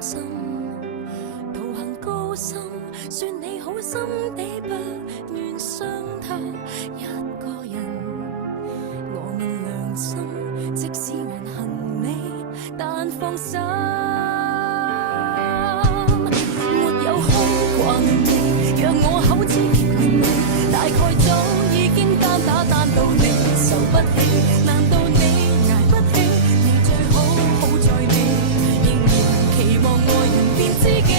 心，途行高深，算你好心地不願傷透一個人。我問良心，即使還恨你，但放心，沒有空掛念你，讓我口齒極伶俐，大概早已經單打單到你受不起，難道你捱不起？你最好好在你仍然期望愛人變知己，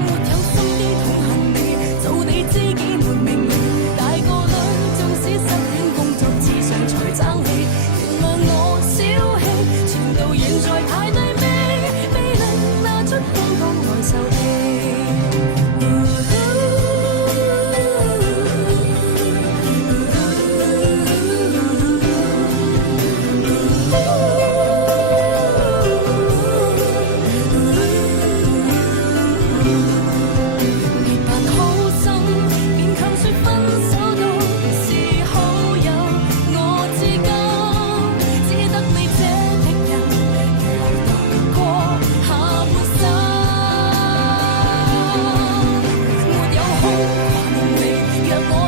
沒有心機痛恨你，做你知己沒名利，大個女縱使失戀工作至上才爭氣，原諒我小氣，全到現在太低微，未能拿出空檔來受氣。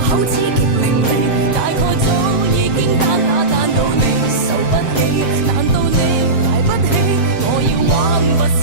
口齒極伶俐，大概早已經單打單到你受不起，難道你捱不起？我要玩不受